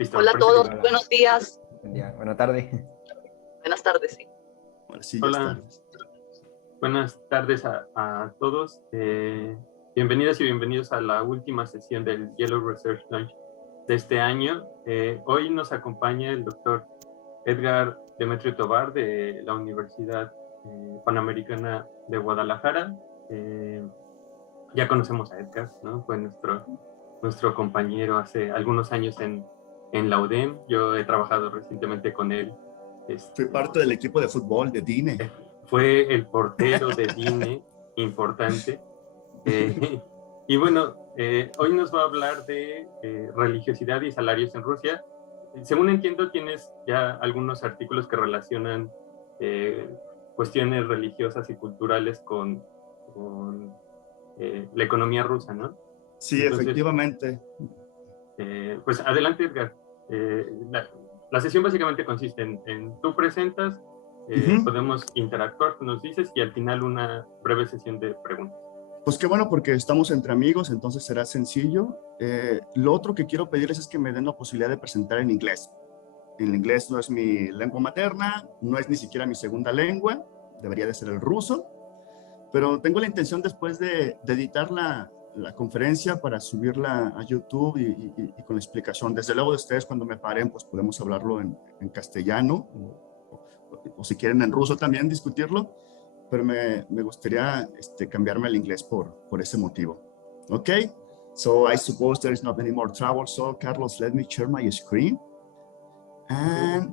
Listo. Hola a todos, buenos días. Buen día, buena tarde. Buenas tardes, sí. Bueno, sí, Hola, buenas tardes a todos. Bienvenidas y bienvenidos a la última sesión del Yellow Research Lunch de este año. Hoy nos acompaña el doctor Edgar Demetrio Tobar de la Universidad Panamericana de Guadalajara. Ya conocemos a Edgar, ¿no? Fue nuestro compañero hace algunos años en la UDEM. Yo he trabajado recientemente con él. Fui parte del equipo de fútbol de DINE. Fue el portero de DINE, importante. Y bueno, hoy nos va a hablar de religiosidad y salarios en Rusia. Según entiendo, tienes ya algunos artículos que relacionan cuestiones religiosas y culturales con la economía rusa, ¿no? Sí, entonces, efectivamente. Pues adelante, Edgar. La sesión básicamente consiste en tú presentas, podemos interactuar, tú nos dices, y al final una breve sesión de preguntas. Pues qué bueno, porque estamos entre amigos, entonces será sencillo. Lo otro que quiero pedirles es que me den la posibilidad de presentar en inglés. El inglés no es mi lengua materna, no es ni siquiera mi segunda lengua, debería de ser el ruso, pero tengo la intención después de editar la conferencia para subirla a YouTube y con la explicación. Desde luego de ustedes cuando me paren, pues podemos hablarlo en castellano o si quieren en ruso también discutirlo, pero me gustaría cambiarme al inglés por ese motivo. Okay, so I suppose there is not any more trouble. So Carlos, let me share my screen. And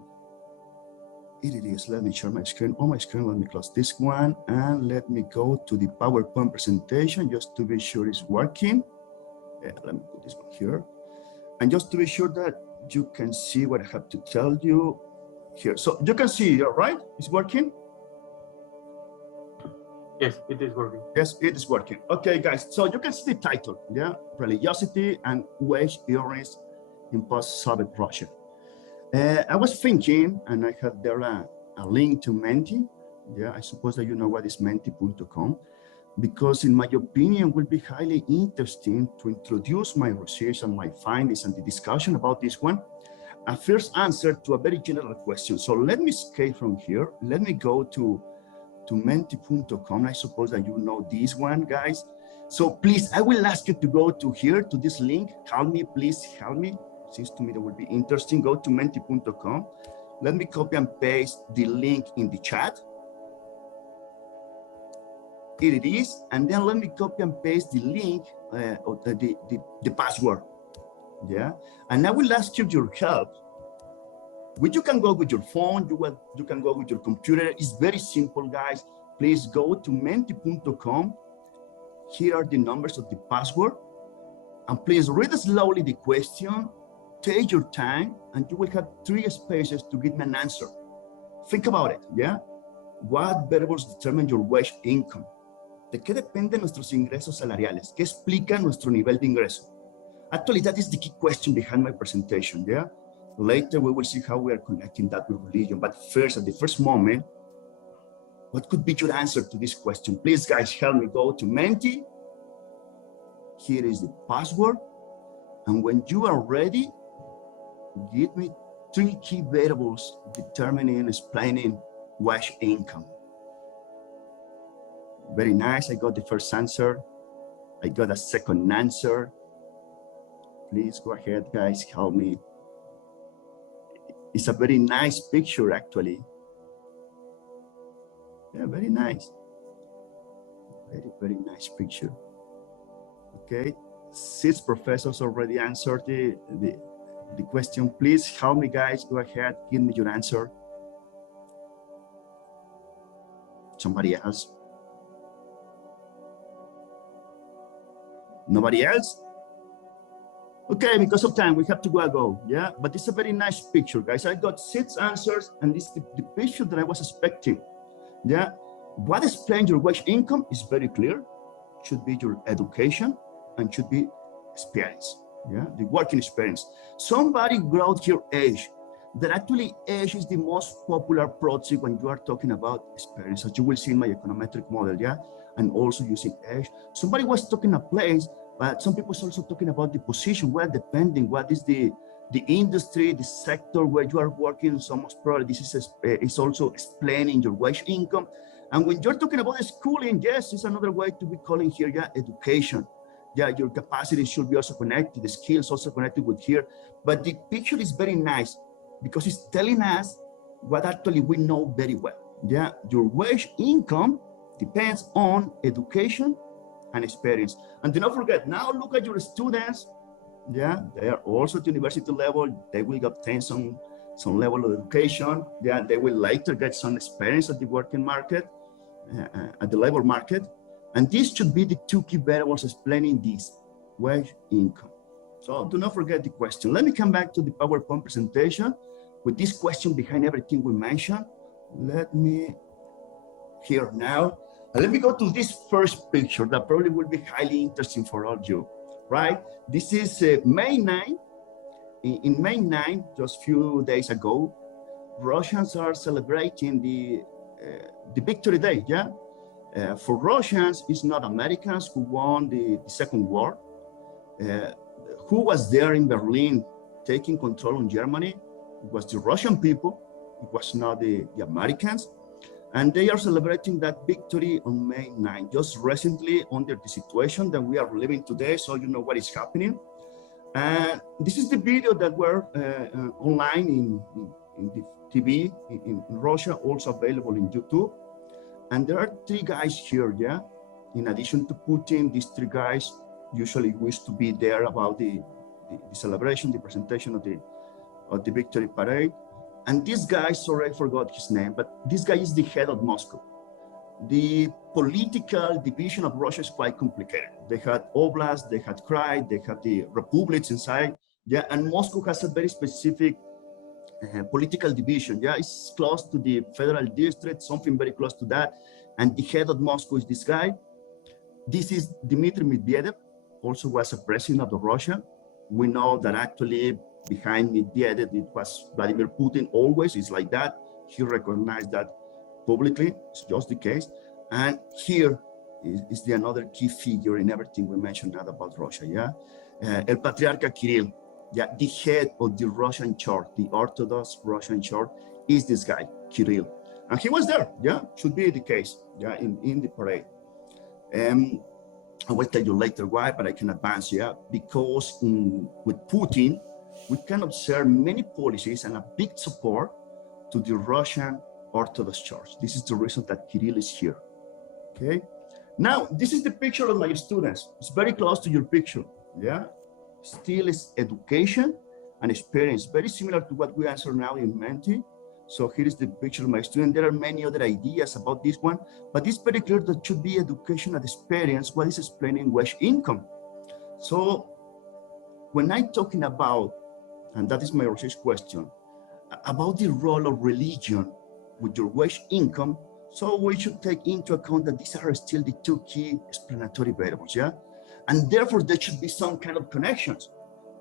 it is, let me share my screen. On my screen, let me close this one and let me go to the PowerPoint presentation just to be sure it's working. Let me put this one here. And just to be sure that you can see what I have to tell you here. So you can see, right? It's working? Yes, it is working. Yes, it is working. Okay, guys, so you can see the title, yeah? Religiosity and wage earnings in post-Soviet Russia. I was thinking, and I have there a link to Menti. Yeah, I suppose that you know what is menti.com, because in my opinion, it will be highly interesting to introduce my research and my findings and the discussion about this one. A first answer to a very general question. So let me escape from here. Let me go to menti.com. I suppose that you know this one, guys. So please, I will ask you to go to here, to this link. Help me, please help me. Seems to me that would be interesting. Go to menti.com. Let me copy and paste the link in the chat. Here it is. And then let me copy and paste the link, the password. Yeah. And I will ask you your help. You can go with your phone, you can go with your computer. It's very simple, guys. Please go to menti.com. Here are the numbers of the password. And please read slowly the question. Take your time, and you will have 3 spaces to give me an answer. Think about it, yeah? What variables determine your wage income? ¿De qué dependen nuestros ingresos salariales? ¿Qué explica nuestro nivel de ingreso? Actually, that is the key question behind my presentation, yeah? Later, we will see how we are connecting that with religion. But first, at the first moment, what could be your answer to this question? Please, guys, help me. Go to Menti. Here is the password. And when you are ready, give me 3 key variables determining, explaining wage income. Very nice. I got the first answer. I got a second answer. Please go ahead, guys. Help me. It's a very nice picture, actually. Yeah, very nice. Very, very nice picture. Okay. 6 professors already answered the question. Please help me, guys. Go ahead, give me your answer. Somebody else? Nobody else? Okay, because of time, we have to go, yeah? But it's a very nice picture, guys. I got 6 answers, and this is the picture that I was expecting, yeah? What explains your wage income is very clear. Should be your education and should be experience, yeah? The working experience. Somebody wrote here age. That actually age is the most popular proxy when you are talking about experience, as you will see in my econometric model, yeah? And also using age. Somebody was talking a place, but some people are also talking about the position, where depending, what is the the industry, the sector where you are working. So most probably this is also explaining your wage income. And when you're talking about schooling, yes, it's another way to be calling here, yeah, education. Yeah, your capacity should be also connected, the skills also connected with here. But the picture is very nice because it's telling us what actually we know very well. Yeah, your wage income depends on education and experience. And do not forget, now look at your students. Yeah, they are also at university level. They will obtain some level of education. Yeah, they will later get some experience at the working market, at the labor market. And these should be the two key variables explaining this wage income. So do not forget the question. Let me come back to the PowerPoint presentation with this question behind everything we mentioned. Let me here now. Let me go to this first picture that probably will be highly interesting for all of you, right? This is May 9. In May 9, just a few days ago, Russians are celebrating the Victory Day, yeah? For Russians, it's not Americans who won the Second War. Who was there in Berlin taking control on Germany? It was the Russian people. It was not the Americans. And they are celebrating that victory on May 9, just recently under the situation that we are living today, so you know what is happening. And this is the video that were online in the TV in Russia, also available in YouTube. And there are three guys here, yeah? In addition to Putin, these three guys usually wish to be there about the celebration, the presentation of the victory parade. And this guy, sorry, I forgot his name, but this guy is the head of Moscow. The political division of Russia is quite complicated. They had oblasts, they had Krai, they had the republics inside, yeah, and Moscow has a very specific political division, yeah, it's close to the federal district, something very close to that, and the head of Moscow is this guy. This is Dmitry Medvedev, also was a president of Russia. We know that actually behind Medvedev, it was Vladimir Putin, always, it's like that. He recognized that publicly, it's just the case. And here is the another key figure in everything we mentioned now about Russia, yeah? El Patriarca Kirill, yeah, the head of the Russian Church, the Orthodox Russian Church, is this guy, Kirill. And he was there, yeah, should be the case, yeah, in the parade. I will tell you later why, but I can advance, yeah, because with Putin, we can observe many policies and a big support to the Russian Orthodox Church. This is the reason that Kirill is here, okay? Now, this is the picture of my students. It's very close to your picture, yeah? Still is education and experience, very similar to what we answer now in Menti. So here is the picture of my student. There are many other ideas about this one, but it's very clear that should be education and experience, what is explaining wage income. So when I'm talking about, and that is my research question, about the role of religion with your wage income, so we should take into account that these are still the two key explanatory variables, yeah? And therefore there should be some kind of connections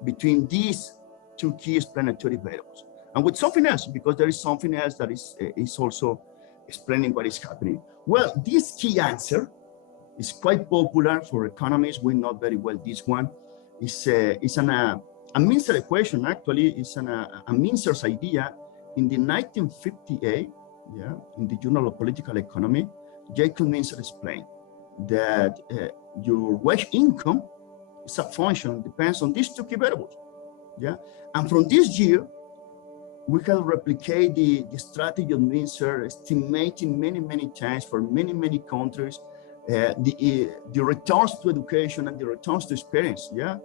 between these two key explanatory variables. And with something else, because there is something else that is also explaining what is happening. Well, this key answer is quite popular for economists. We know very well this one. It's a Mincer equation, actually. It's a Mincer's idea in the 1958, yeah, in the Journal of Political Economy. Jacob Mincer explained that your wage income is a function, depends on these two key variables, yeah? And from this year, we can replicate the strategy of Mincer, estimating many times for many countries, the returns to education and the returns to experience, yeah?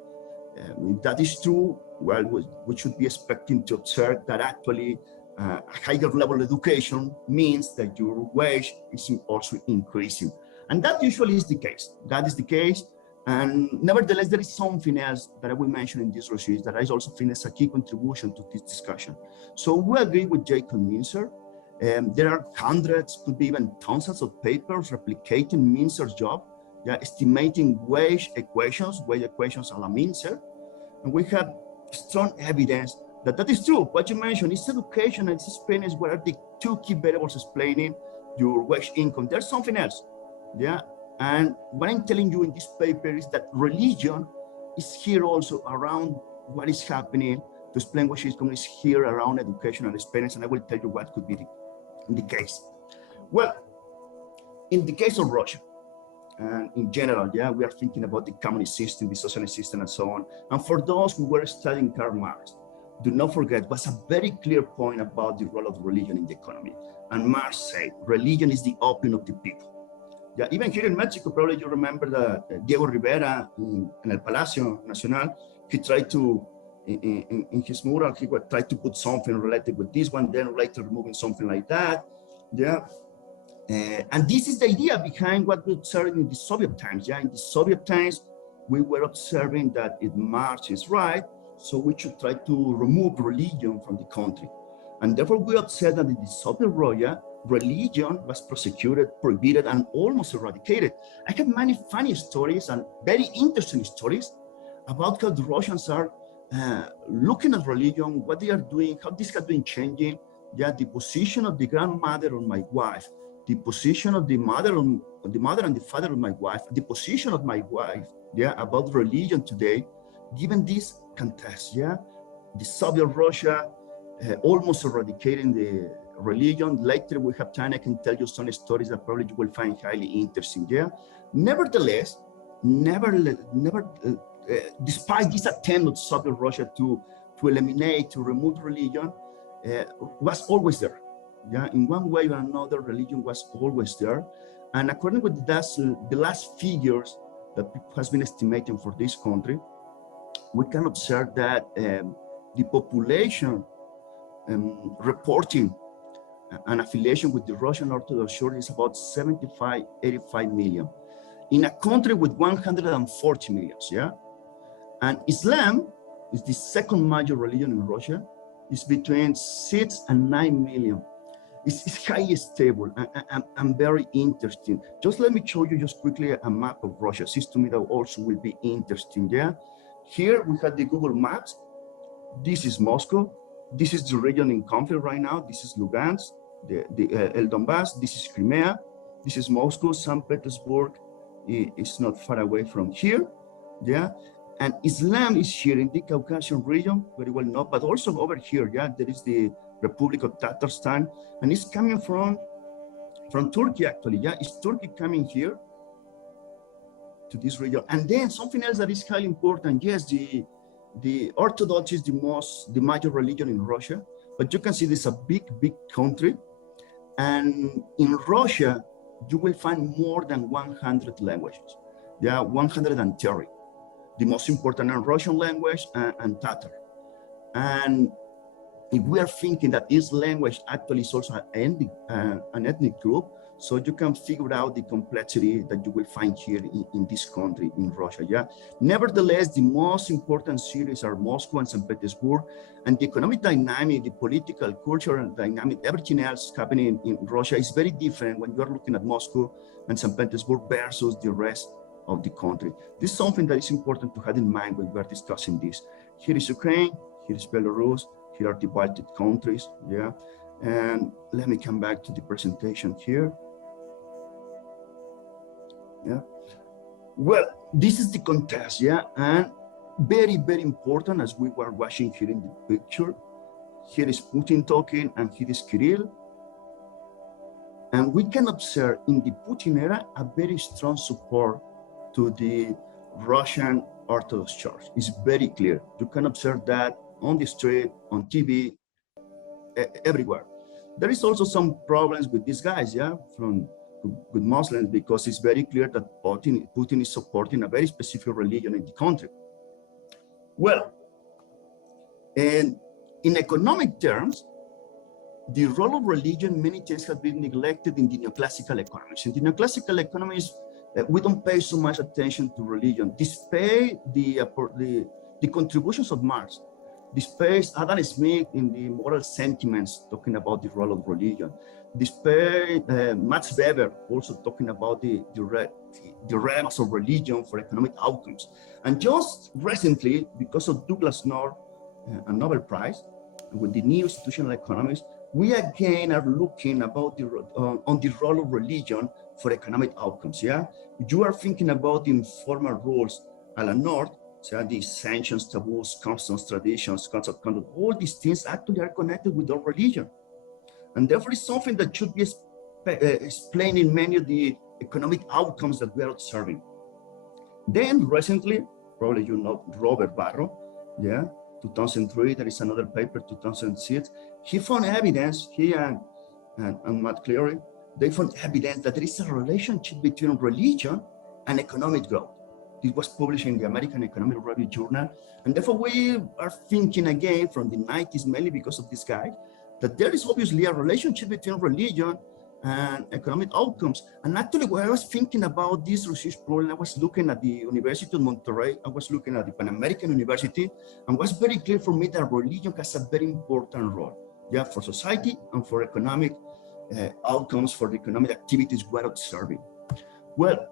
If that is true, well, we should be expecting to observe that actually a higher level of education means that your wage is also increasing. And that usually is the case. That is the case. And nevertheless, there is something else that I will mention in this research that I also think is a key contribution to this discussion. So we agree with Jacob Mincer. There are hundreds, could be even thousands of papers replicating Mincer's job, yeah, estimating wage equations a la Mincer. And we have strong evidence that that is true. What you mentioned is education and experience, what are the two key variables explaining your wage income. There's something else, yeah? And what I'm telling you in this paper is that religion is here also around what is happening to explain what she's going is here around educational experience, and I will tell you what could be the case. Well, in the case of Russia, and in general, yeah, we are thinking about the communist system, the socialist system, and so on. And for those who were studying Karl Marx, do not forget, was a very clear point about the role of religion in the economy. And Marx said, religion is the opium of the people. Yeah, even here in Mexico, probably you remember that Diego Rivera in El Palacio Nacional, he tried to, in his mural, he tried to put something related with this one, then later removing something like that. Yeah. And this is the idea behind what we observed in the Soviet times. Yeah, in the Soviet times, we were observing that if Marx is right, so we should try to remove religion from the country. And therefore, we observed that in the Soviet Russia, religion was prosecuted, prohibited, and almost eradicated. I have many funny stories and very interesting stories about how the Russians are looking at religion, what they are doing, how this has been changing. Yeah, the position of the grandmother of my wife, the position of the mother and the father of my wife, the position of my wife, yeah, about religion today, given this context, yeah, the Soviet Russia almost eradicating the religion. Later we have time, I can tell you some stories that probably you will find highly interesting, yeah. Nevertheless, despite this attempt of Soviet Russia to eliminate, to remove religion, was always there. Yeah, in one way or another, religion was always there. And according with the last figures that has been estimated for this country, we can observe that the population reporting an affiliation with the Russian Orthodox Church is about 85 million. In a country with 140 million, yeah? And Islam is the second major religion in Russia. It's between 6 and 9 million. It's highly stable and very interesting. Just let me show you just quickly a map of Russia. Seems to me that also will be interesting, yeah? Here we have the Google Maps. This is Moscow. This is the region in conflict right now. This is Lugansk, El Donbass. This is Crimea. This is Moscow. St. Petersburg is not far away from here, yeah? And Islam is here in the Caucasian region, very well known, but also over here, yeah, there is the Republic of Tatarstan, and it's coming from Turkey, actually, yeah? Is Turkey coming here to this region? And then something else that is highly important, yes, the Orthodox is the major religion in Russia, but you can see this is a big country. And in Russia, you will find more than 100 languages. Yeah, 130. The most important are Russian language and Tatar. And if we are thinking that this language actually is also an ethnic group, so you can figure out the complexity that you will find here in this country, in Russia, yeah? Nevertheless, the most important cities are Moscow and St. Petersburg, and the economic dynamic, the political, cultural dynamic, everything else happening in Russia is very different when you're looking at Moscow and St. Petersburg versus the rest of the country. This is something that is important to have in mind when we're discussing this. Here is Ukraine, here is Belarus, here are the Baltic countries, yeah? And let me come back to the presentation here. Yeah. Well, this is the contest, yeah, and very important as we were watching here in the picture. Here is Putin talking, and here is Kirill. And we can observe in the Putin era a very strong support to the Russian Orthodox Church. It's very clear. You can observe that on the street, on TV, everywhere. There is also some problems with these guys, yeah, with Muslims, because it's very clear that Putin is supporting a very specific religion in the country. Well, and in economic terms, the role of religion many times has been neglected in the neoclassical economies. In the neoclassical economies, we don't pay so much attention to religion, despite the contributions of Marx, despite Adam Smith in the moral sentiments talking about the role of religion, despite Max Weber also talking about the relevance of religion for economic outcomes. And just recently, because of Douglas North, a Nobel Prize, with the new institutional economics, we again are looking about on the role of religion for economic outcomes, yeah? You are thinking about the informal rules a la North, So these sanctions, taboos, customs, traditions, concept of conduct, all these things actually are connected with our religion. And therefore it's something that should be explained in many of the economic outcomes that we are observing. Then recently, probably you know Robert Barro, 2003, there is another paper, 2006. He found evidence, he and Matt Cleary, they found evidence that there is a relationship between religion and economic growth. This was published in the American Economic Review Journal. And therefore we are thinking again from the 90s, mainly because of this guy, that there is obviously a relationship between religion and economic outcomes. And actually, when I was thinking about this research problem, I was looking at the University of Monterrey, I was looking at the Pan American University, and it was very clear for me that religion has a very important role, for society and for economic outcomes, for the economic activities we're observing. Well,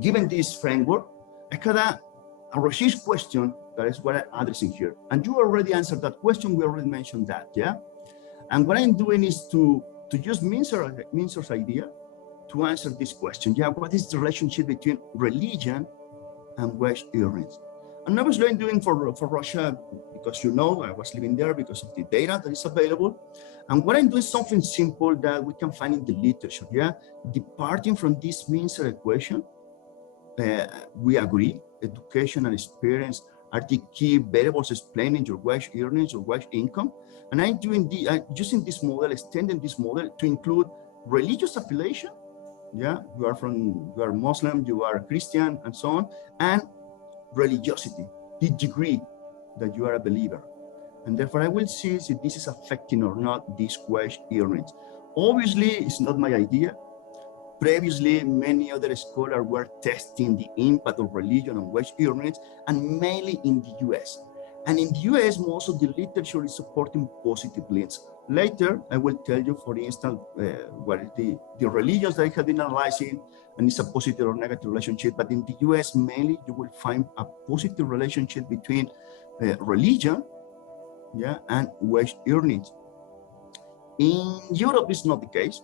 given this framework, I had a research question that is what I'm addressing here. And you already answered that question, we already mentioned that, And what I'm doing is to use Mincer's idea to answer this question. What is the relationship between religion and wage earnings? And obviously I'm doing for Russia, because I was living there because of the data that is available. And what I'm doing is something simple that we can find in the literature, Departing from this Mincer equation, we agree, education and experience are the key variables explaining your wage earnings or wage income. And I'm using this model, extending this model to include religious affiliation. You are Muslim, you are Christian, and so on, and religiosity, the degree that you are a believer. And therefore I will see if this is affecting or not these wage earnings. Obviously, it's not my idea. Previously, many other scholars were testing the impact of religion on wage earnings, and mainly in the US. And in the US, most of the literature is supporting positive links. Later, I will tell you, for instance, what is the religions that I have been analyzing, and it's a positive or negative relationship. But in the US, mainly, you will find a positive relationship between religion, and wage earnings. In Europe, it's not the case,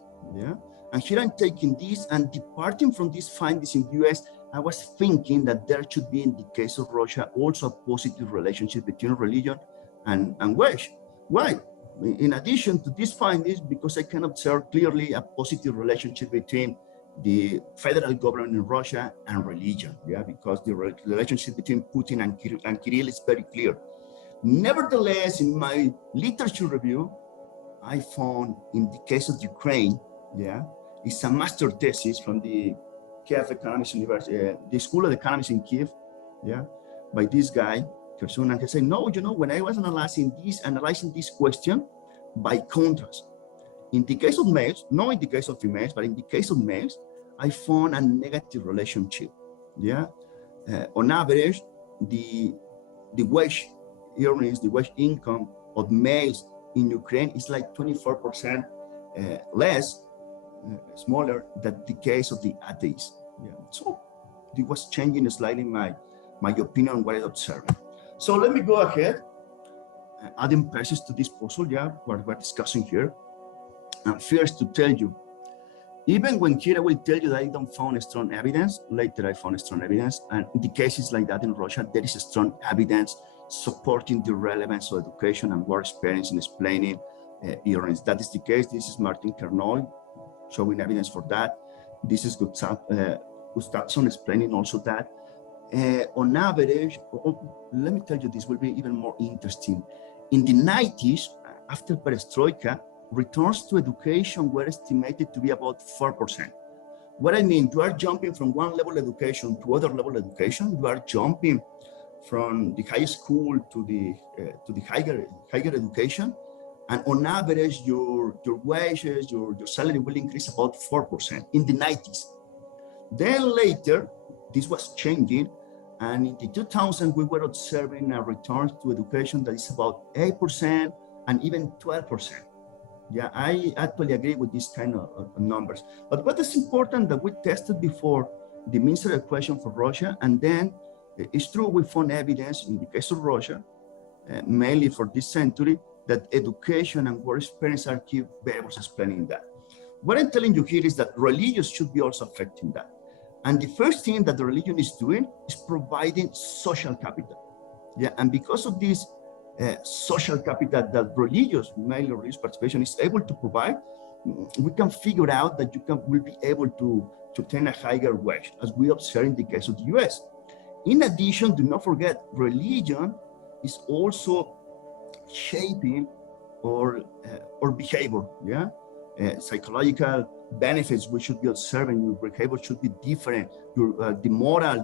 And here I'm taking this and departing from these findings in the US, I was thinking that there should be, in the case of Russia, also a positive relationship between religion and wage. Why? In addition to these findings, because I can observe clearly a positive relationship between the federal government in Russia and religion, because the relationship between Putin and Kirill is very clear. Nevertheless, in my literature review, I found in the case of Ukraine, it's a master thesis from the Kiev Economics University, the School of Economics in Kiev, by this guy, Kersun, and he said, no, when I was analyzing this question, by contrast, in the case of males, not in the case of females, but in the case of males, I found a negative relationship, on average, the wage earnings, the wage income of males in Ukraine is like 24% less, smaller than the case of the atheists. So it was changing slightly my opinion on what I observed. So let me go ahead, adding pieces to this puzzle, what we're discussing here. And first to tell you, even when here I will tell you that I don't find strong evidence, later I found strong evidence, and in the cases like that in Russia, there is a strong evidence supporting the relevance of education and work experience in explaining earnings. That is the case. This is Martin Kernoy showing evidence for that. This is Gustafsson explaining also that. On average, let me tell you, this will be even more interesting. In the 90s, after perestroika, returns to education were estimated to be about 4%. What I mean, you are jumping from one level of education to other level of education. You are jumping from the high school to the higher education, and on average, your wages, your salary will increase about 4% in the 90s. Then later, this was changing, and in the 2000s, we were observing a return to education that is about 8% and even 12%. I actually agree with these kind of numbers. But what is important that we tested before the Mincer equation for Russia, and then it's true we found evidence in the case of Russia, mainly for this century, that education and work experience are key variables explaining that. What I'm telling you here is that religious should be also affecting that. And the first thing that the religion is doing is providing social capital. Yeah, and because of this social capital that mainly religious participation is able to provide, we can figure out that will be able to obtain a higher wage, as we observe in the case of the US. In addition, do not forget, religion is also shaping our behavior, yeah? Psychological benefits we should be observing, your behavior should be different, the moral,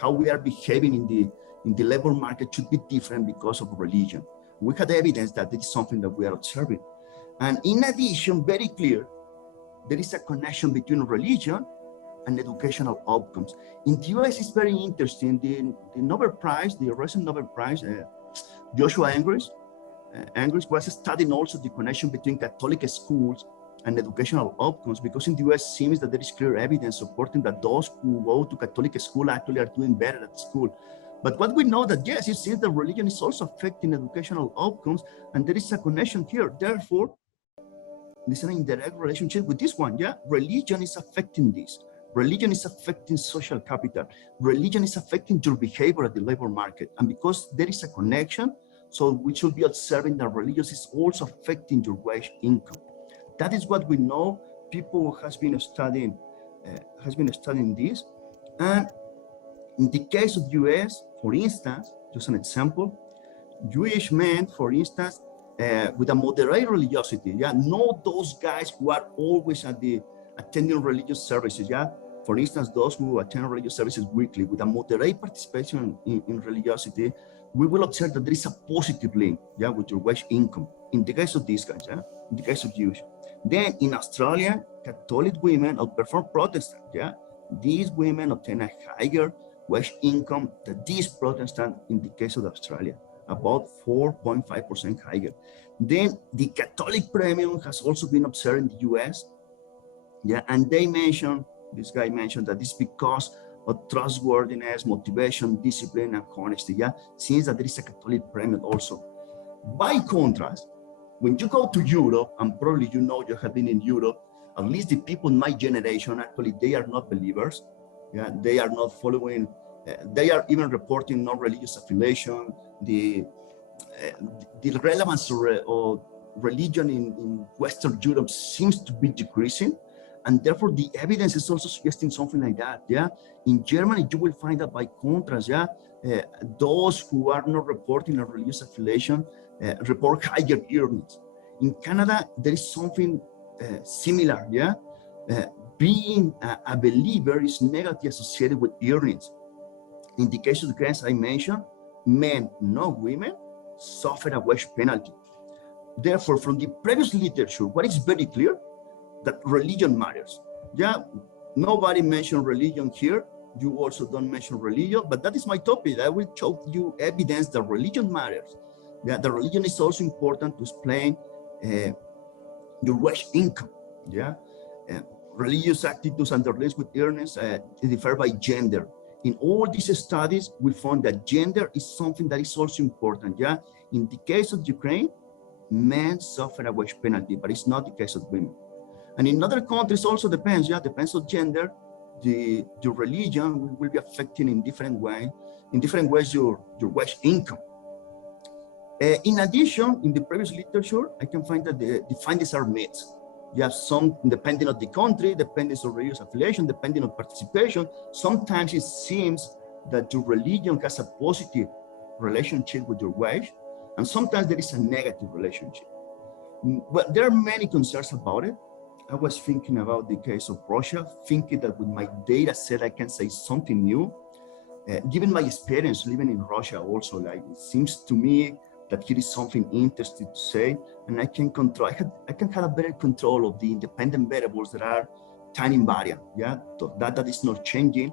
how we are behaving in the labor market should be different because of religion. We had evidence that this is something that we are observing. And in addition, very clear, there is a connection between religion and educational outcomes. In the US, it's very interesting. The Nobel Prize, the recent Nobel Prize, Joshua Engels was studying also the connection between Catholic schools and educational outcomes, because in the US it seems that there is clear evidence supporting that those who go to Catholic school actually are doing better at school. But what we know that, yes, it seems that religion is also affecting educational outcomes, and there is a connection here. Therefore, there's an indirect relationship with this one, yeah? Religion is affecting this. Religion is affecting social capital. Religion is affecting your behavior at the labor market. And because there is a connection, so we should be observing that religion is also affecting your wage income. That is what we know. People has been studying this. And in the case of US, for instance, just an example, Jewish men, for instance, with a moderate religiosity, yeah, not those guys who are always attending religious services, yeah. For instance, those who attend religious services weekly with a moderate participation in religiosity, we will observe that there is a positive link, yeah, with your wage income. In the case of these guys, yeah, in the case of Jewish. Then in Australia, Catholic women outperform Protestant, yeah. These women obtain a higher wage income than these Protestant in the case of Australia, about 4.5% higher. Then the Catholic premium has also been observed in the US, yeah, and this guy mentioned that it's because of trustworthiness, motivation, discipline, and honesty, yeah, since that there is a Catholic premium also. By contrast, when you go to Europe, and probably you know you have been in Europe, at least the people in my generation, actually, they are not believers, yeah, they are not following, they are even reporting non-religious affiliation. The relevance of religion in Western Europe seems to be decreasing, and therefore the evidence is also suggesting something like that, yeah. In Germany, you will find that by contrast, yeah, those who are not reporting a religious affiliation report higher earnings. In Canada, there is something similar, yeah. Being a believer is negatively associated with earnings. In the case of the case I mentioned, men, not women, suffer a wage penalty. Therefore, from the previous literature, what is very clear, that religion matters. Yeah, nobody mentioned religion here. You also don't mention religion, but that is my topic. I will show you evidence that religion matters. Yeah, the religion is also important to explain your wage income. Yeah, religious attitudes and their links with earnings differ by gender. In all these studies, we found that gender is something that is also important. Yeah, in the case of Ukraine, men suffer a wage penalty, but it's not the case of women. And in other countries also depends, yeah, depends on gender. The religion will be affecting in different ways your wage income. In addition, in the previous literature, I can find that the findings are myths. You have some, depending on the country, depending on religious affiliation, depending on participation, sometimes it seems that your religion has a positive relationship with your wage, and sometimes there is a negative relationship. But there are many concerns about it. I was thinking about the case of Russia, thinking that with my data set, I can say something new. Given my experience living in Russia also, like, it seems to me that here is something interesting to say, and I can have a better control of the independent variables that are time-invariant, yeah? That is not changing,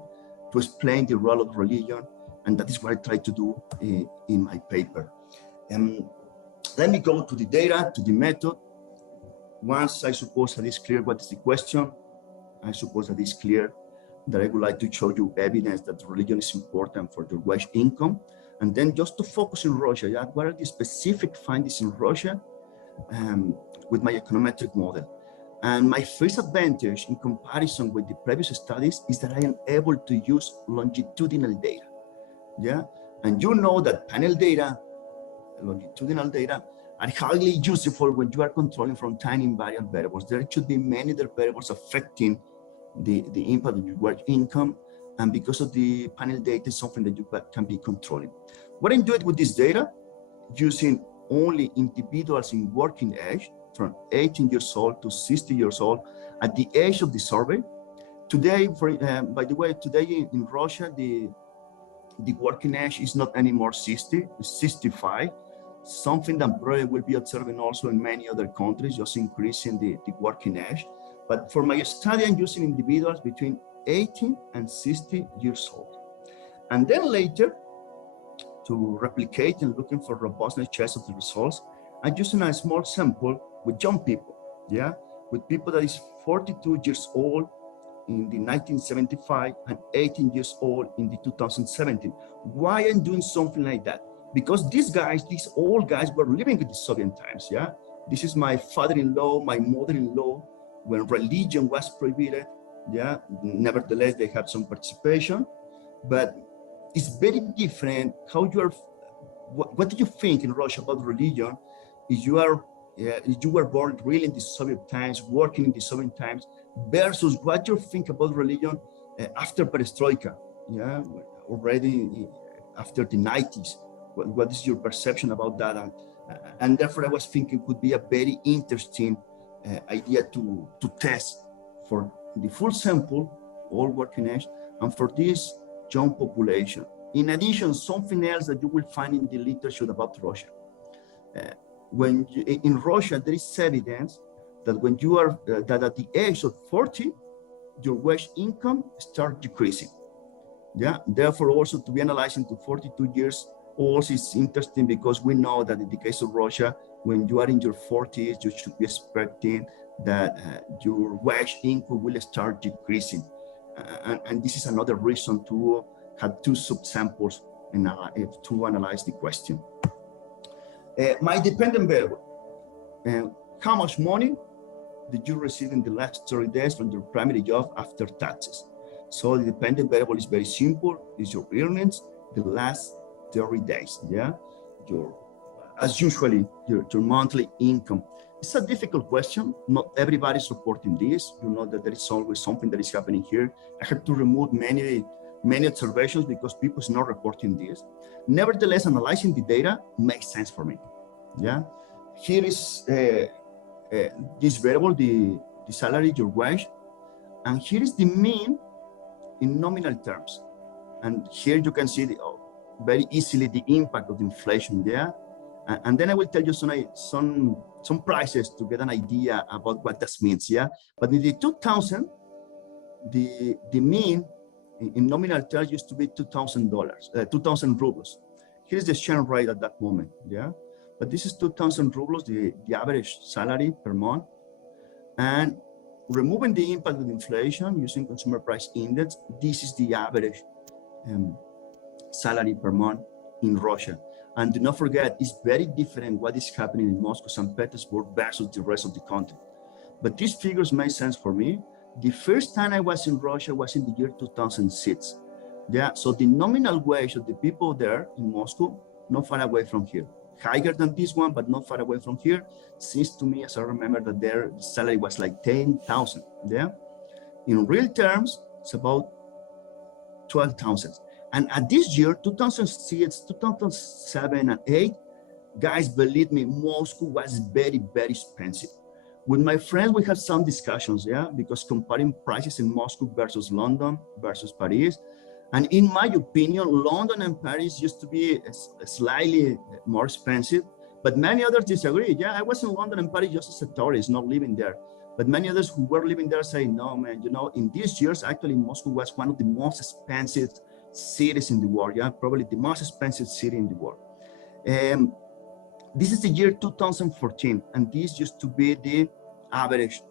to explain the role of religion, and that is what I try to do in my paper. Let me go to the data, to the method. Once I suppose that it's clear what is the question, I suppose that it's clear that I would like to show you evidence that religion is important for your wage income. And then just to focus in Russia, yeah, what are the specific findings in Russia with my econometric model? And my first advantage in comparison with the previous studies is that I am able to use longitudinal data. Yeah, and you know that panel data, longitudinal data, are highly useful when you are controlling from time-invariant variables. There should be many other variables affecting the impact of your work income, and because of the panel data, is something that you can be controlling. What I'm doing with this data, using only individuals in working age, from 18 years old to 60 years old, at the age of the survey. Today, by the way, today in Russia, the working age is not anymore 60, it's 65, something that probably will be observing also in many other countries, just increasing the working age. But for my study, I'm using individuals between 18 and 60 years old. And then later, to replicate and looking for robustness checks of the results, I'm using a small sample with young people, yeah, with people that is 42 years old in the 1975 and 18 years old in the 2017. Why I'm doing something like that? Because these old guys were living in the Soviet times, yeah? This is my father-in-law, my mother-in-law, when religion was prohibited, yeah? Nevertheless, they had some participation, but it's very different how you are, what do you think in Russia about religion if you were born really in the Soviet times, working in the Soviet times, versus what you think about religion after perestroika, yeah, already after the 90s. What is your perception about that? And therefore, I was thinking it would be a very interesting idea to test for the full sample, all working age, and for this young population. In addition, something else that you will find in the literature about Russia. In Russia, there is evidence that when you are, that at the age of 40, your wage income starts decreasing. Yeah, therefore also to be analyzing to 42 years old is interesting because we know that in the case of Russia, when you are in your 40s, you should be expecting that your wage income will start decreasing. And this is another reason to have two subsamples to analyze the question. My dependent variable, how much money did you receive in the last 30 days from your primary job after taxes? So the dependent variable is very simple. It's your earnings the last 30 days, yeah? As usually, your monthly income. It's a difficult question. Not everybody's reporting this. You know that there is always something that is happening here. I have to remove many observations because people are not reporting this. Nevertheless, analyzing the data makes sense for me, yeah? Here is this variable, the salary, your wage, and here is the mean in nominal terms. And here you can see very easily the impact of the inflation there. And then I will tell you some prices to get an idea about what that means, yeah? But in the 2000, the mean in nominal terms used to be $2,000, 2,000 rubles. Here's the exchange rate at that moment, yeah? But this is 2,000 rubles, the average salary per month. And removing the impact of inflation using consumer price index, this is the average salary per month in Russia. And do not forget, it's very different what is happening in Moscow, St. Petersburg versus the rest of the country. But these figures make sense for me. The first time I was in Russia was in the year 2006. Yeah, so the nominal wage of the people there in Moscow, not far away from here. Higher than this one, but not far away from here. Seems to me, as I remember, that their salary was like 10,000. Yeah, in real terms, it's about 12,000. And at this year, 2006, 2007, and 8, guys, believe me, Moscow was very, very expensive. With my friends, we had some discussions, yeah, because comparing prices in Moscow versus London versus Paris. And in my opinion, London and Paris used to be slightly more expensive, but many others disagree. Yeah, I was in London and Paris just as a tourist, not living there. But many others who were living there say, no, man, you know, in these years, actually, Moscow was one of the most expensive cities in the world. Yeah, probably the most expensive city in the world. This is the year 2014, and this used to be the average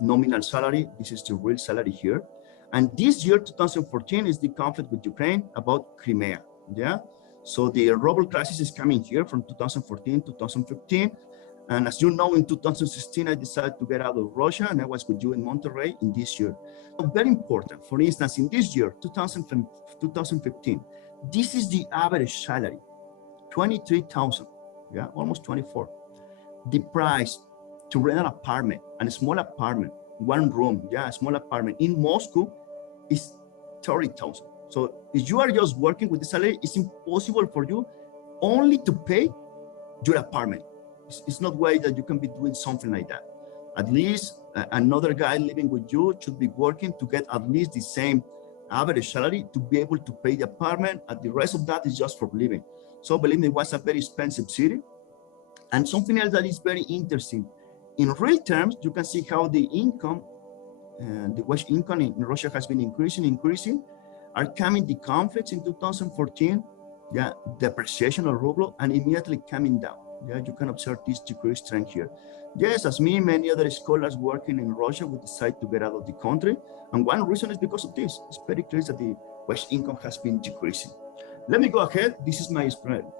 nominal salary. This is the real salary here. And this year, 2014, is the conflict with Ukraine about Crimea, yeah? So the ruble crisis is coming here from 2014, 2015. And as you know, in 2016, I decided to get out of Russia, and I was with you in Monterrey in this year. Very important. For instance, in this year, 2015, this is the average salary, 23,000, yeah, almost 24. The price to rent an apartment, and a small apartment, one room, yeah, a small apartment in Moscow is 30,000. So if you are just working with the salary, it's impossible for you only to pay your apartment. It's not way that you can be doing something like that. At least another guy living with you should be working to get at least the same average salary to be able to pay the apartment, and the rest of that is just for living. So believe me, it was a very expensive city. And something else that is very interesting, in real terms, you can see how the income, the wage income in Russia has been increasing, are coming the conflicts in 2014, yeah, depreciation of ruble, and immediately coming down. Yeah, you can observe this decrease trend here. Yes, as me, many other scholars working in Russia would decide to get out of the country. And one reason is because of this. It's very clear that the wage income has been decreasing. Let me go ahead. This is my,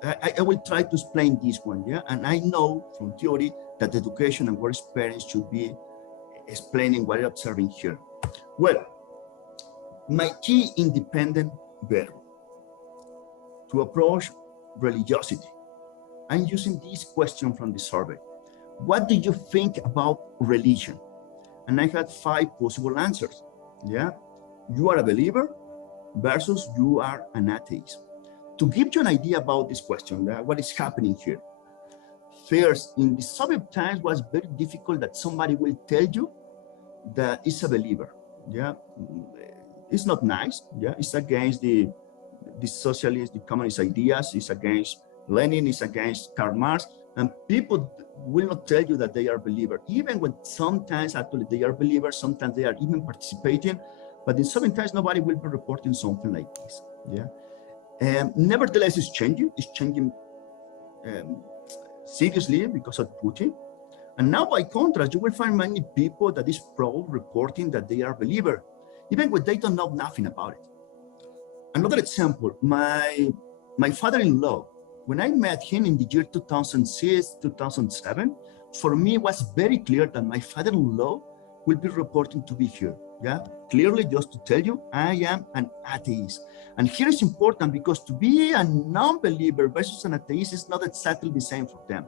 I will try to explain this one, yeah? And I know from theory that education and work experience should be explaining what I'm observing here. Well, my key independent variable to approach religiosity, I'm using this question from the survey. What do you think about religion? And I had 5 possible answers. Yeah, you are a believer versus you are an atheist. To give you an idea about this question, what is happening here? First, in the Soviet times, it was very difficult that somebody will tell you that it's a believer. Yeah, it's not nice. Yeah, it's against the socialist, the communist ideas. It's against Lenin, is against Karl Marx, and people will not tell you that they are believers, even when sometimes actually they are believers, sometimes they are even participating, but in some times nobody will be reporting something like this. Yeah. Nevertheless, it's changing seriously because of Putin. And now, by contrast, you will find many people that is proud reporting that they are believer, even when they don't know nothing about it. Another example, my father-in-law, when I met him in the year 2006, 2007, for me it was very clear that my father-in-law will be reporting to be here. Yeah, clearly, just to tell you, I am an atheist. And here is important because to be a non-believer versus an atheist is not exactly the same for them.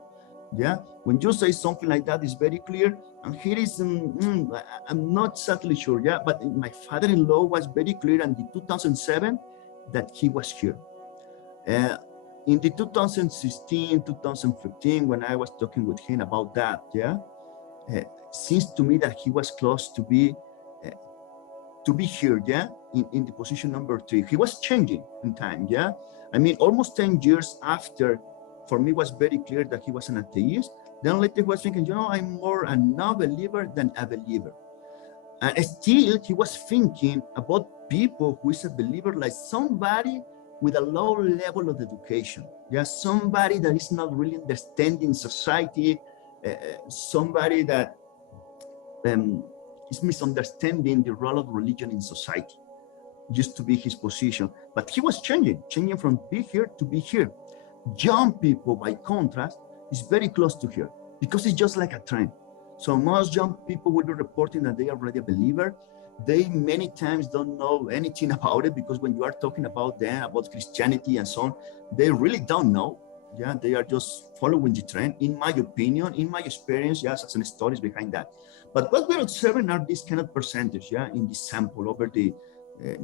Yeah, when you say something like that, it's very clear. And here is, I'm not exactly sure. Yeah, but my father-in-law was very clear in the 2007 that he was here. In the 2016, 2015, when I was talking with him about that, yeah, seems to me that he was close to be here, yeah, in the position number 3. He was changing in time, yeah. I mean, almost 10 years after, for me, was very clear that he was an atheist. Then later he was thinking, you know, I'm more a non-believer than a believer. And still, he was thinking about people who is a believer, like somebody with a low level of education. Yeah, somebody that is not really understanding society, somebody that is misunderstanding the role of religion in society. Used to be his position, but he was changing from be here to be here. Young people, by contrast, is very close to here because it's just like a trend. So most young people will be reporting that they are already a believer. They many times don't know anything about it because when you are talking about them, about Christianity and so on, they really don't know. Yeah, they are just following the trend, in my opinion, in my experience, yes, as an stories behind that. But what we're observing are these kind of percentage, yeah, in the sample over the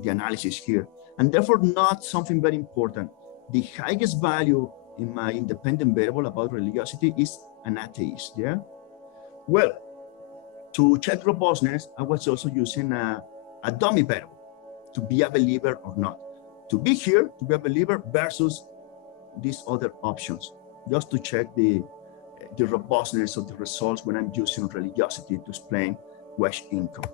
analysis here. And therefore not something very important. The highest value in my independent variable about religiosity is an atheist, yeah? Well, to check robustness, I was also using a dummy variable to be a believer or not. To be here, to be a believer versus these other options, just to check the robustness of the results when I'm using religiosity to explain wage income.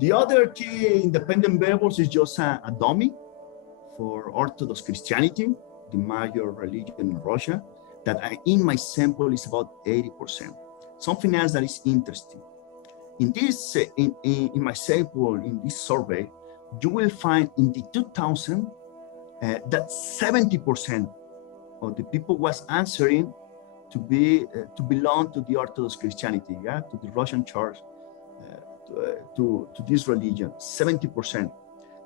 The other key independent variables is just a dummy for Orthodox Christianity, the major religion in Russia, that in my sample is about 80%. Something else that is interesting. In this, in my sample, in this survey, you will find in the 2000 that 70% of the people was answering to belong to the Orthodox Christianity, yeah, to the Russian Church, to this religion, 70%.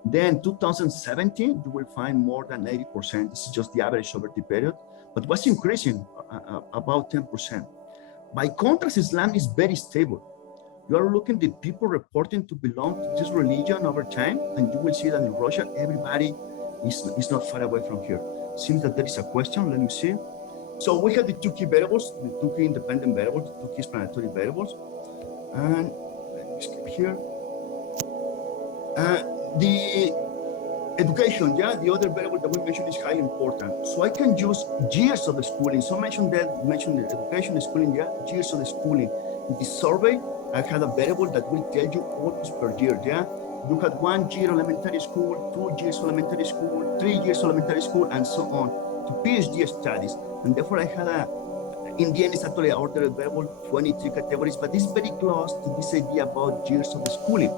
Then 2017, you will find more than 80%. This is just the average over the period, but what's increasing about 10%. By contrast, Islam is very stable. You are looking at the people reporting to belong to this religion over time, and you will see that in Russia, everybody is not far away from here. Seems that there is a question, let me see. So we have the two key variables, the two key independent variables, the two key explanatory variables. And let me skip here. The education, yeah, the other variable that we mentioned is highly important. So I can use years of the schooling. So mentioned the education, the schooling, yeah, years of the schooling. In the survey, I had a variable that will tell you almost per year, yeah? You had 1 year elementary school, 2 years elementary school, 3 years elementary school, and so on, to PhD studies. And therefore I had in the end, it's actually ordered variable 23 categories, but it's very close to this idea about years of the schooling.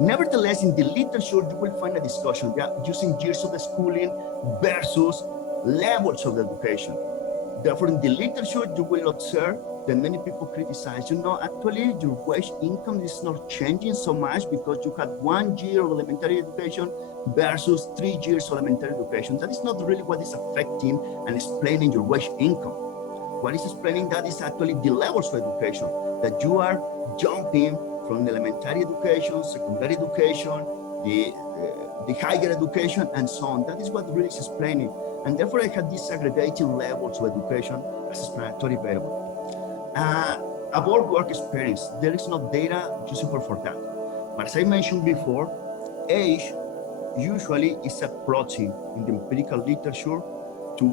Nevertheless, in the literature, you will find a discussion, yeah, using years of the schooling versus levels of the education. Therefore, in the literature, you will observe that many people criticize, actually your wage income is not changing so much because you had 1 year of elementary education versus 3 years of elementary education. That is not really what is affecting and explaining your wage income. What is explaining that is actually the levels of education, that you are jumping from elementary education, secondary education, the higher education, and so on. That is what really is explaining. And therefore, I had these aggregating levels of education as explanatory variable. About work experience, there is no data usable for that. But as I mentioned before, age usually is a proxy in the empirical literature to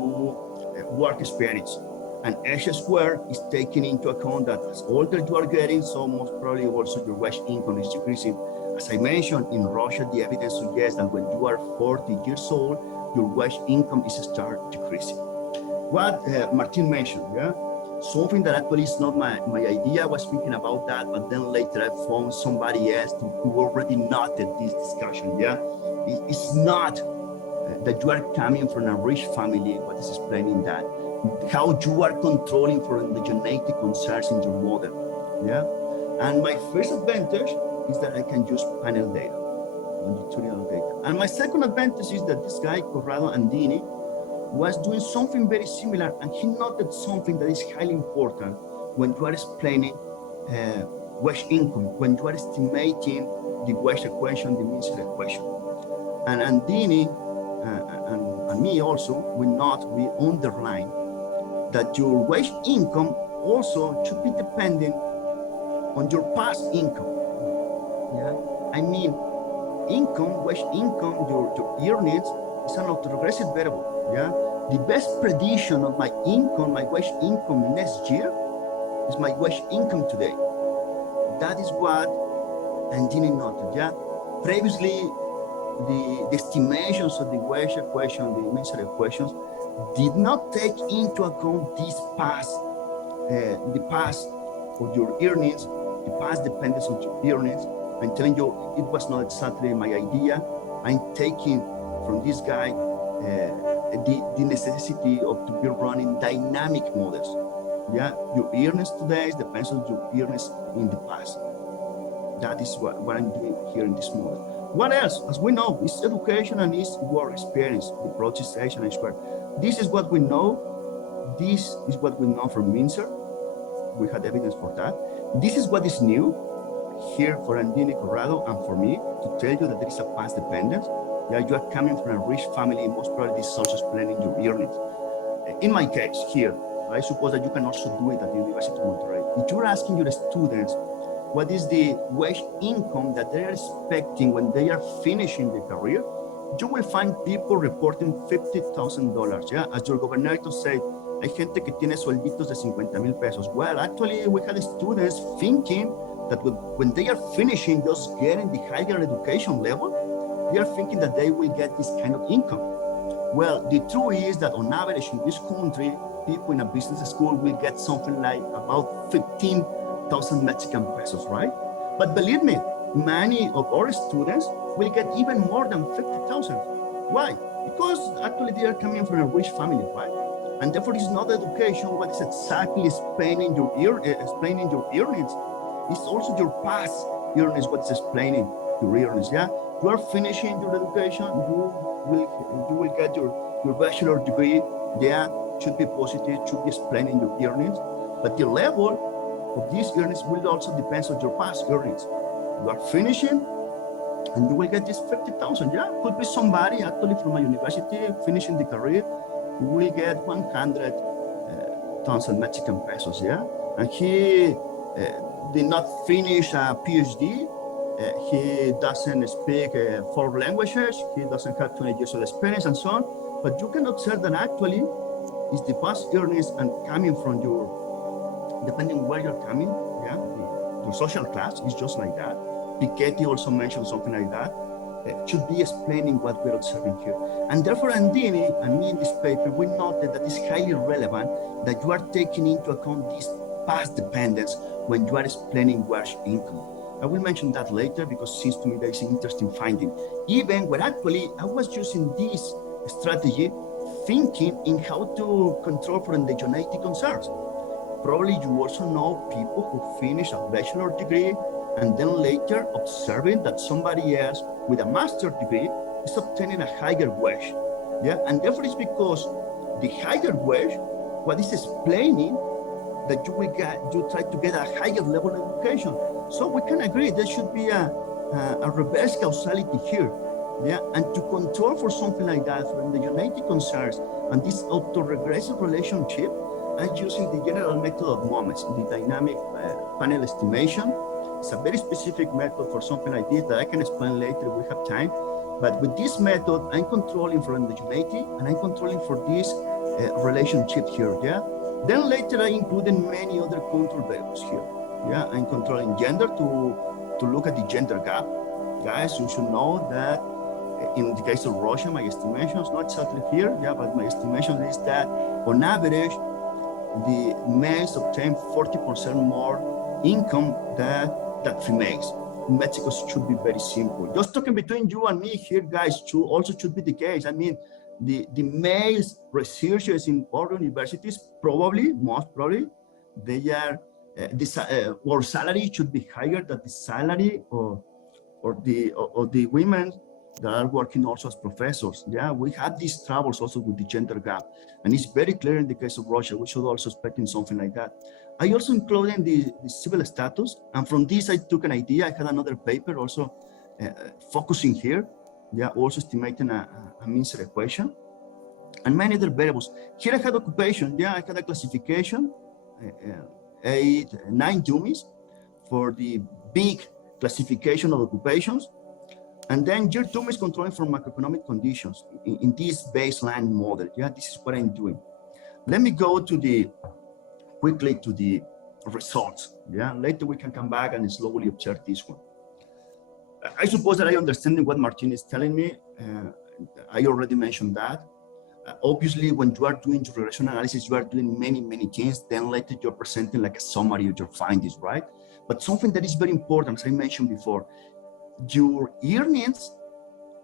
work experience. And age squared is taking into account that as older you are getting, so most probably also your wage income is decreasing. As I mentioned, in Russia, the evidence suggests that when you are 40 years old, your wage income is start decreasing. What Martin mentioned, yeah? Something that actually is not my idea. I was thinking about that, but then later I found somebody else who already noted this discussion, yeah? It's not that you are coming from a rich family, what is explaining that. How you are controlling for the genetic concerns in your model, yeah? And my first advantage is that I can use panel data, longitudinal data. And my second advantage is that this guy, Corrado Andini, was doing something very similar, and he noted something that is highly important when you are explaining wage income, when you are estimating the wage equation, the Mincer equation. And Andini and me also, we underline that your wage income also should be dependent on your past income. Yeah, I mean, wage income, your earnings is an autoregressive variable. Yeah, the best prediction of my income, my wage income next year, is my wage income today. That is what Andini noted. Yeah, previously the estimations of the wage equation, the Mincer equations, did not take into account this past, the past of your earnings, the past dependence on your earnings. I'm telling you, it was not exactly my idea. I'm taking from this guy the necessity of to be running dynamic models. Yeah, your earnings today depends on your earnings in the past. That is what I'm doing here in this model. What else? As we know, it's education and it's work experience, the approach is age and squared. This is what we know. This is what we know from Mincer. We had evidence for that. This is what is new here for Andini, Corrado, and for me to tell you that there is a past dependence. Yeah, you are coming from a rich family, most probably this is also explaining your earnings. In my case here, I suppose that you can also do it at the University of Monterrey. If you're asking your students what is the wage income that they are expecting when they are finishing the career, you will find people reporting $50,000. Yeah, as your governor said, hay gente que tiene suelditos de 50,000 pesos. Well, actually, we had students thinking that when they are finishing just getting the higher education level, they are thinking that they will get this kind of income. Well, the truth is that on average in this country, people in a business school will get something like about 15,000 Mexican pesos, right? But believe me, many of our students will get even more than 50,000. Why? Because actually they are coming from a rich family, right? And therefore, it's not education what is exactly explaining your earnings. It's also your past earnings what's explaining your earnings. Yeah, you are finishing your education, you will get your bachelor degree. Yeah, should be positive, should be explaining your earnings. But the level of these earnings will also depend on your past earnings. You are finishing, and you will get this 50,000. Yeah, could be somebody actually from a university finishing the career, who will get 100,000 Mexican pesos. Yeah, and he did not finish a PhD. He doesn't speak 4 languages. He doesn't have 20 years of experience and so on. But you can observe that actually is the past earnings and coming from your, depending where you're coming, yeah, your social class is just like that. Piketty also mentioned something like that. Should be explaining what we're observing here. And therefore, Andini and me in this paper, we noted that it's highly relevant that you are taking into account this past dependence when you are explaining wage income. I will mention that later because it seems to me that is an interesting finding. Even when actually I was using this strategy, thinking in how to control for endogeneity concerns. Probably you also know people who finish a bachelor degree and then later observing that somebody else with a master's degree is obtaining a higher wage. Yeah, and therefore it's because the higher wage, what is explaining that you try to get a higher level of education. So we can agree there should be a reverse causality here. Yeah, and to control for something like that, for endogeneity concerns and this autoregressive relationship, I'm using the general method of moments, the dynamic panel estimation. It's a very specific method for something like this that I can explain later if we have time. But with this method, I'm controlling for endogeneity and I'm controlling for this relationship here. Yeah. Then later I included many other control variables here. Yeah, I'm controlling gender to look at the gender gap. Guys, you should know that in the case of Russia, my estimation is not exactly here, yeah, but my estimation is that on average, the males obtain 40% more income than females. In Mexico should be very simple. Just talking between you and me here, guys, also should be the case. I mean, the males researchers in our universities most probably, they are or salary should be higher than the salary or the women that are working also as professors. Yeah, we have these troubles also with the gender gap, and it's very clear in the case of Russia. We should also expect in something like that. I also included the civil status, and from this I took an idea. I had another paper also focusing here. Yeah, also estimating a Mincer equation and many other variables. Here I had occupation. Yeah, I had a classification, 9 dummies for the big classification of occupations. And then year 2 is controlling for macroeconomic conditions in this baseline model. Yeah, this is what I'm doing. Let me go quickly to the results. Yeah, later we can come back and slowly observe this one. I suppose that I understand what Martin is telling me. I already mentioned that. Obviously, when you are doing your regression analysis, you are doing many things. Then later you're presenting like a summary of your findings, right? But something that is very important, as I mentioned before, your earnings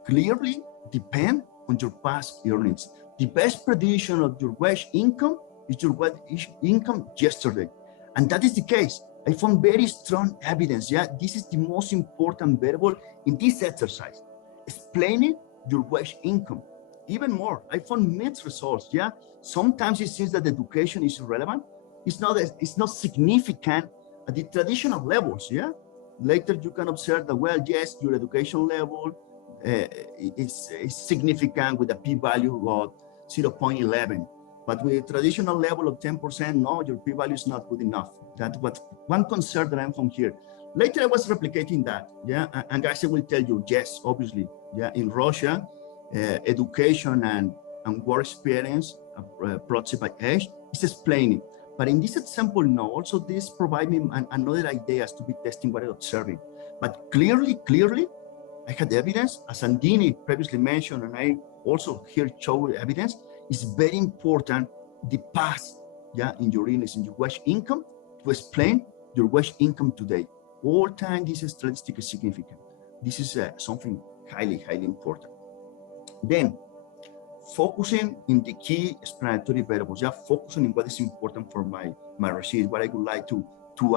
clearly depend on your past earnings. The best prediction of your wage income is your wage income yesterday. And that is the case. I found very strong evidence. Yeah, this is the most important variable in this exercise, explaining your wage income. Even more, I found mixed results. Yeah, sometimes it seems that education is irrelevant. It's not significant at the traditional levels. Yeah, later you can observe that, well, yes, your education level is significant with a p-value of 0.11, but with a traditional level of 10%, no, your p-value is not good enough. That's what one concern that I'm from here. Later I was replicating that, yeah, and guys, I will tell you, yes, obviously, yeah, in Russia, education and work experience proxy by age is explaining. But in this example, no, also this provide me another ideas to be testing what I'm observing. But clearly, I had evidence, as Andini previously mentioned, and I also here show evidence, it's very important the past, yeah, in your earnings, in your wage income, to explain your wage income today. All time, this is statistically significant. This is something highly important. Then, focusing in the key explanatory variables, yeah, focusing on what is important for my research, what I would like to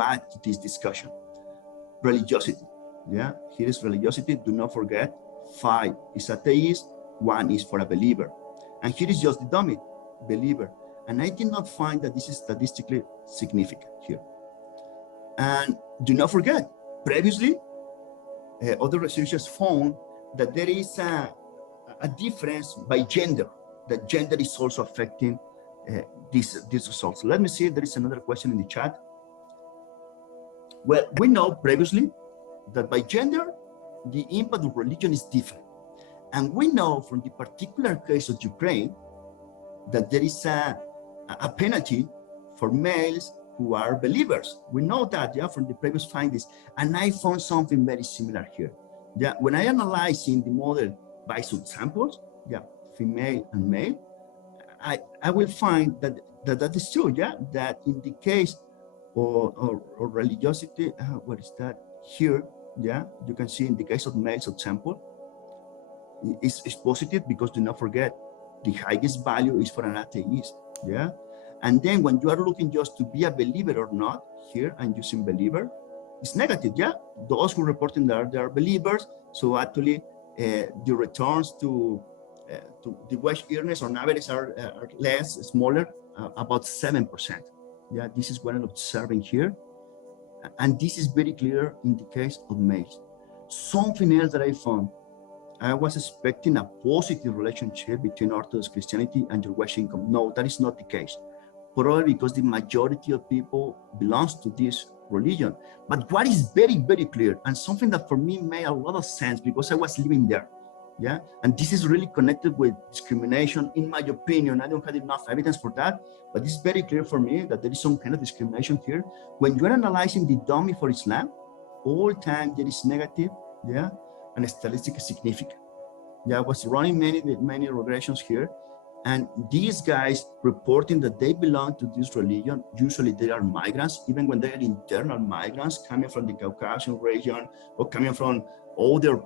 add to this discussion. Religiosity, yeah, here is religiosity. Do not forget, 5 is atheist, 1 is for a believer. And here is just the dummy, believer. And I did not find that this is statistically significant here. And do not forget, previously, other researchers found that there is a difference by gender, that gender is also affecting these results. Let me see if there is another question in the chat. Well, we know previously that by gender, the impact of religion is different. And we know from the particular case of Ukraine that there is a penalty for males who are believers. We know that, yeah, from the previous findings. And I found something very similar here. Yeah, when I analyzing the model by subsamples, yeah, female and male, I will find that is true, yeah, that in the case or religiosity, what is that here? Yeah, you can see in the case of male subsample, it's positive because do not forget, the highest value is for an atheist, yeah? And then when you are looking just to be a believer or not, here I'm using believer, it's negative, yeah? Those who reporting that they are believers, so actually the returns to the wage earnings on average are less, smaller, about 7%. Yeah, this is what I'm observing here. And this is very clear in the case of males. Something else that I found, I was expecting a positive relationship between Orthodox Christianity and your wage income. No, that is not the case. Probably because the majority of people belongs to this religion. But what is very, very clear, and something that for me made a lot of sense because I was living there, yeah? And this is really connected with discrimination, in my opinion. I don't have enough evidence for that, but it's very clear for me that there is some kind of discrimination here. When you're analyzing the dummy for Islam, all time there is negative, yeah, and statistically significant. Yeah, I was running many regressions here, and these guys reporting that they belong to this religion, usually they are migrants, even when they are internal migrants coming from the Caucasian region or coming from other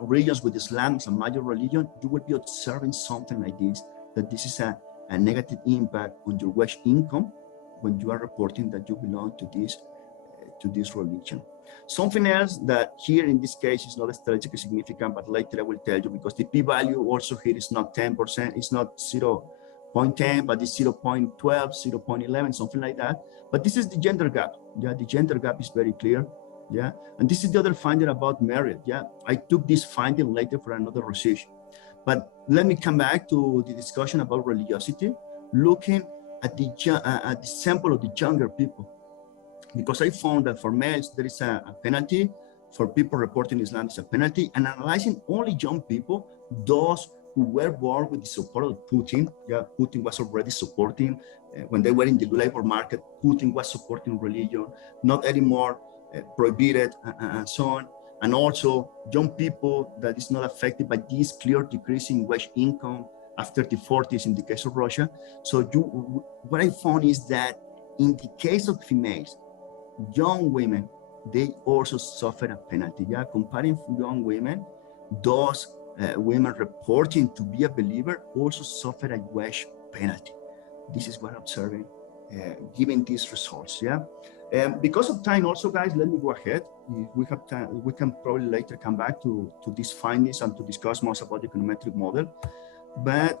regions with Islam as a major religion, you will be observing something like this, that this is a negative impact on your wage income when you are reporting that you belong to this religion. Something else that here in this case is not statistically significant, but later I will tell you, because the p-value also here is not 10%, it's not 0.10, but it's 0.12, 0.11, something like that. But this is the gender gap. Yeah, the gender gap is very clear. Yeah, and this is the other finding about merit. Yeah, I took this finding later for another research. But let me come back to the discussion about religiosity, looking at the sample of the younger people. Because I found that for males, there is a penalty. For people reporting Islam, is a penalty. And analyzing only young people, those who were born with the support of Putin. Yeah, Putin was already supporting, when they were in the labor market, Putin was supporting religion, not anymore prohibited, and so on. And also young people that is not affected by this clear decrease in wage income after the 40s in the case of Russia. So what I found is that in the case of females, young women, they also suffer a penalty. Yeah, comparing young women, those women reporting to be a believer also suffer a wage penalty. This is what I'm observing, given these results. Yeah, because of time, also, guys, let me go ahead. If we have time, we can probably later come back to these findings and to discuss more about the econometric model. But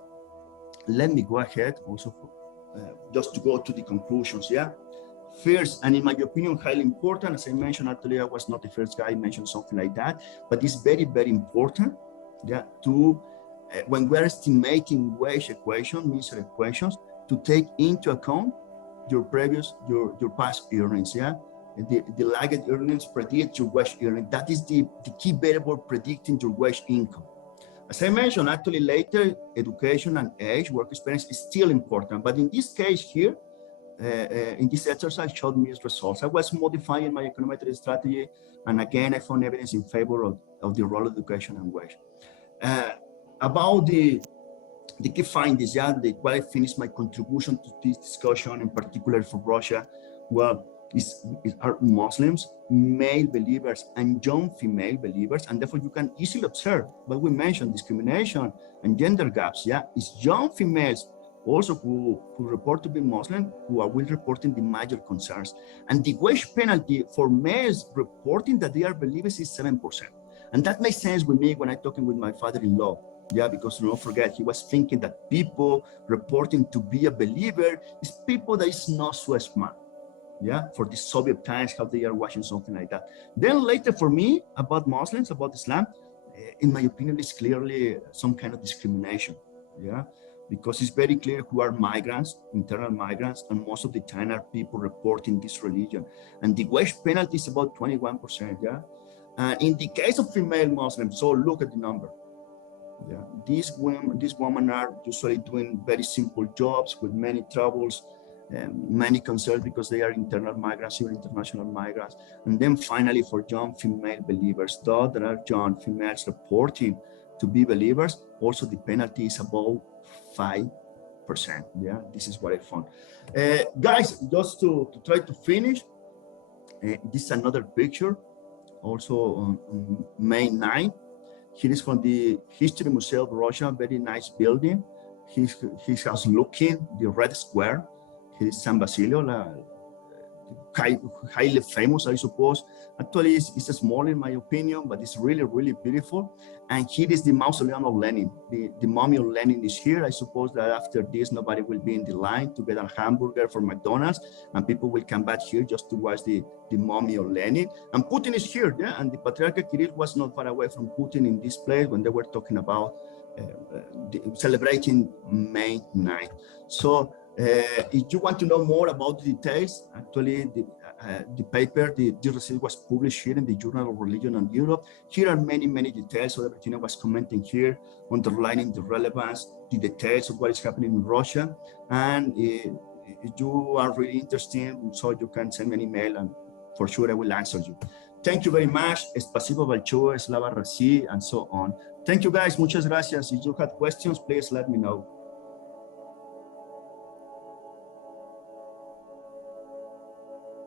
let me go ahead also just to go to the conclusions. Yeah. First, and in my opinion, highly important, as I mentioned, actually, I was not the first guy mentioned something like that, but it's very, very important, yeah, to, when we're estimating wage equation, Mincer equations, to take into account your past earnings, yeah? The lagged earnings predict your wage earning. That is the key variable predicting your wage income. As I mentioned, actually later, education and age, work experience is still important, but in this case here, in this exercise showed me results. I was modifying my econometric strategy, and again, I found evidence in favor of the role of education and wage. About the key findings, yeah, where I finished my contribution to this discussion, in particular for Russia, well, are Muslims, male believers, and young female believers, and therefore you can easily observe what we mentioned, discrimination and gender gaps. Yeah, it's young females also who report to be Muslim who are reporting the major concerns. And the wage penalty for males reporting that they are believers is 7%. And that makes sense with me when I'm talking with my father-in-law. Yeah, because don't forget, he was thinking that people reporting to be a believer is people that is not so smart. Yeah, for the Soviet times, how they are watching something like that. Then later for me, about Muslims, about Islam, in my opinion, is clearly some kind of discrimination. Yeah, because it's very clear who are migrants, internal migrants, and most of the time are people reporting this religion. And the wage penalty is about 21%. Yeah, in the case of female Muslims, so look at the number. Yeah, these women are usually doing very simple jobs with many troubles, many concerns because they are internal migrants, even international migrants. And then finally, for young female believers, though there are young females reporting to be believers, also the penalty is about 5%. Yeah, this is what I found. Guys, just to try to finish, this is another picture, also on May 9th. Here is from the History Museum of Russia, very nice building. He has looking the Red Square. Here is San Basilio, highly famous, I suppose. Actually, it's small in my opinion, but it's really, really beautiful. And here is the mausoleum of Lenin. The mummy of Lenin is here. I suppose that after this, nobody will be in the line to get a hamburger from McDonald's, and people will come back here just to watch the mummy of Lenin. And Putin is here, yeah? And the Patriarch Kirill was not far away from Putin in this place when they were talking about celebrating May 9th. So, if you want to know more about the details, actually the paper, the receipt was published here in the Journal of Religion and Europe. Here are many, many details. So everything I was commenting here, underlining the relevance, the details of what is happening in Russia. And if you are really interested, so you can send me an email and for sure I will answer you. Thank you very much. Spasibo большое, slava России, and so on. Thank you guys. Muchas gracias. If you have questions, please let me know.